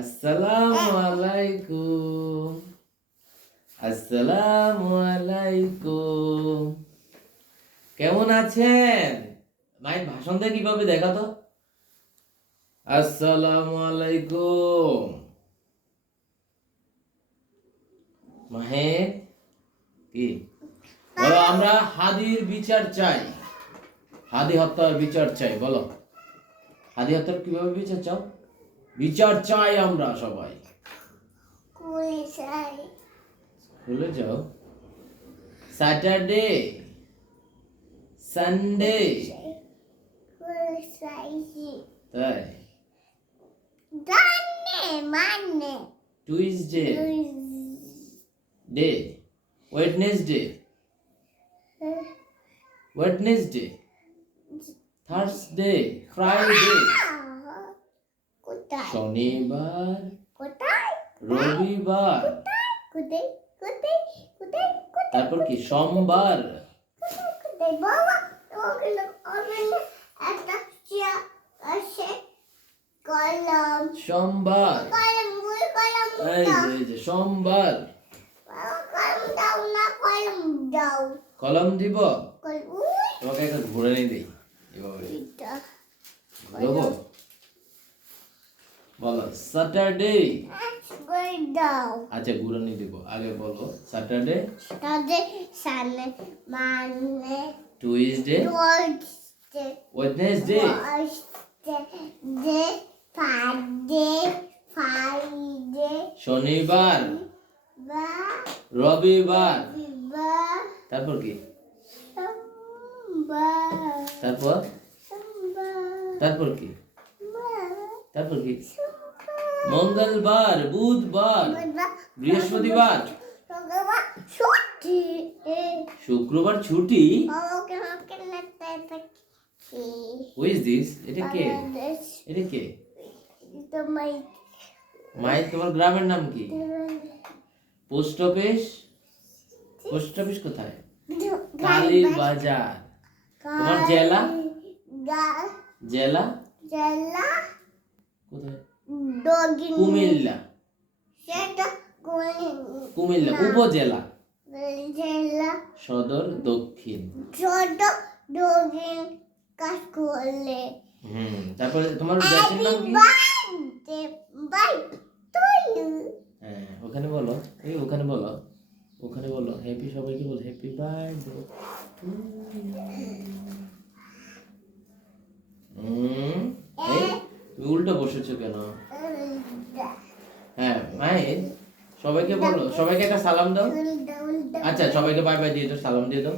আসসালামু আলাইকুম। আসসালামু আলাইকুম। কেমন আছেন? মায়ের ভাষণ দেয় কিভাবে দেখা তো। আসসালামু আলাইকুম। মাহের কি বলো? আমরা হাদির বিচার চাই। হাদি হত্যার বিচার চাই। বলো, হাদি হত্যার কিভাবে বিচার চাও? বিচার চাই আমরা সবাই। ভুলে যাও। স্যাটারডে, সানডে, তাই Tuesday, day, Wednesday, Wednesday, Thursday, Friday, শনিবার, রবিবার, তারপর কি সোমবার, সোমবার, এই যে সোমবার। কলম দিব তোমাকে একটা ঘুরে নিয়ে দিই এভাবে ঘুরবো। বলো স্যাটারডে। আচ্ছা ঘুরে নিয়ে দিব। আগে বলো Saturday, Sunday, Monday, Tuesday, Wednesday, Friday, শনিবার, রবিবার, তারপর কি? তারপর তারপর কি? তারপর কি? মঙ্গলবার, বুধবার, বৃহস্পতিবার, শুক্রবার ছুটি। Who is this? এটা কে? এটা কে? মায়ের তোমার গ্রামের নাম কি? Post office. পোস্ট অফিস কোথায়? কালীর বাজার। তোমার জেলা? জেলা কোথায়? কুমিল্লা। কুমিল্লা। উপজেলা? সদর দক্ষিণ। তারপরে তোমার দেশের নাম কি? হ্যাঁ ওখানে বলো। এই ওখানে বলো, ওখানে বলো হ্যাপি। সবাইকে বলো হ্যাপি বার্থডে। তুমি উল্টো বসেছো কেন? হ্যাঁ মায়ের সবাইকে বলো, সবাইকে একটা সালাম দাও। আচ্ছা সবাইকে বাই বাই দিয়ে দাও, সালাম দিয়ে দাও,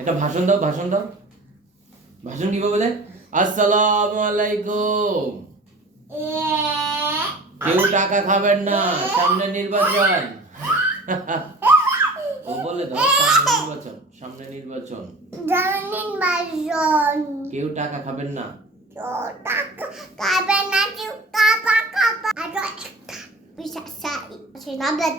একটা ভাষণ দাও। ভাষণ দাও। ভাষণ কিভাবে বলে? আসসালামু আলাইকুম। কেউ টাকা খাবেন না, সামনে নির্বাচন। ও বলে দাও সামনে নির্বাচন, সামনে নির্বাচন। কেউ টাকা খাবেন না। Sinabal,